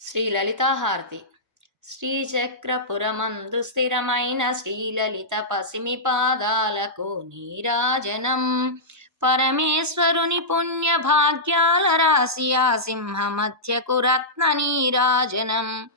శ్రీ లలితాహారతి. శ్రీచక్రపురమందు స్థిరమైన శ్రీలలిత పసిమి పాదాలకు నీరాజనం. పరమేశ్వరుని పుణ్య భాగ్యాల రాశి ఆ సింహ మధ్యకు రత్న నీరాజనం.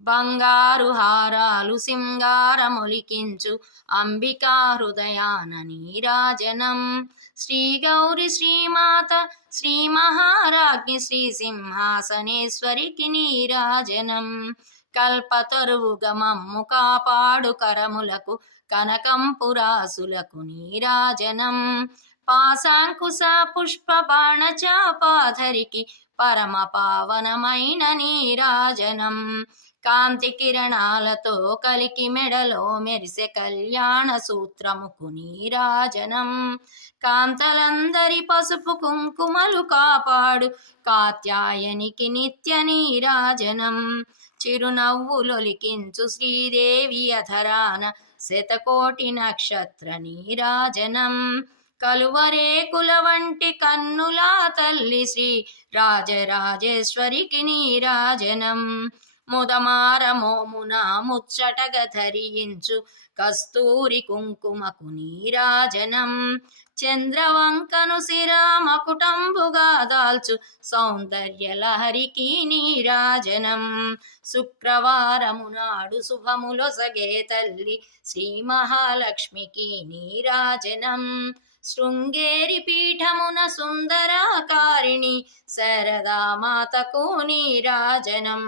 బంగారు హారాలు సింగారమొలికించు అంబికా హృదయాన నీరాజనం. శ్రీ గౌరి శ్రీమాత శ్రీ మహారాజ్ఞి శ్రీ సింహాసనేశ్వరికి నీరాజనం. కల్పతరువుగా మమ్ము కాపాడు కరములకు కనకంపురాసులకు నీరాజనం. పాశాంకుశ పుష్ప బాణ చాపాధరికి పరమ పావనమైన నీరాజనం. కాంతి కిరణాలతో కలికి మెడలో మెరిసే కళ్యాణ సూత్రముకు నీరాజనం. కాంతలందరి పసుపు కుంకుమలు కాపాడు కాత్యాయనికి నిత్య నీరాజనం. చిరునవ్వులొలికించు శ్రీదేవి అధరాన శతకోటి నక్షత్ర నీరాజనం. కలువరేకుల వంటి కన్నులా తల్లి శ్రీ రాజరాజేశ్వరికి నీరాజనం. ముదమార మోమున ముచ్చటగ ధరించు కస్తూరి కుంకుమకు నీరాజనం. చంద్రవంకను శిరామకుటంబుగా దాల్చు సౌందర్య లహరికి నీరాజనం. శుక్రవారము నాడు శుభములొసగే తల్లి శ్రీ మహాలక్ష్మికి నీరాజనం. శృంగేరి పీఠమున సుందరాకారిణి శారదామాతకు నీరాజనం.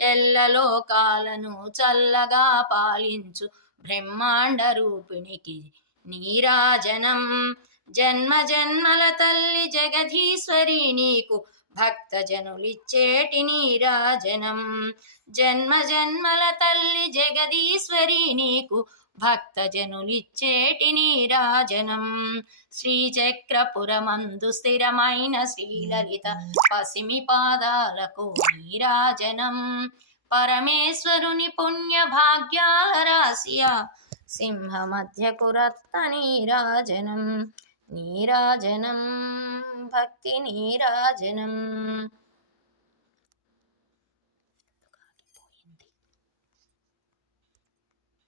ఎల్లలోకాలను చల్లగా పాలించు బ్రహ్మాండ రూపిణికి నీరాజనం. జన్మ జన్మల తల్లి జగదీశ్వరి నీకు భక్త జనులిచ్చేటి నీరాజనం. జన్మ జన్మల తల్లి జగదీశ్వరి నీకు భక్త జనులిచ్చేటి నీరాజనం. శ్రీచక్రపురమందు స్థిరమైన శ్రీలలిత పసిమి పాదాలకు నీరాజనం. పరమేశ్వరుని పుణ్య భాగ్యాల రాశియా సింహ మధ్యకు రత్న నీరాజనం. నీరాజనం భక్తి నీరాజనం.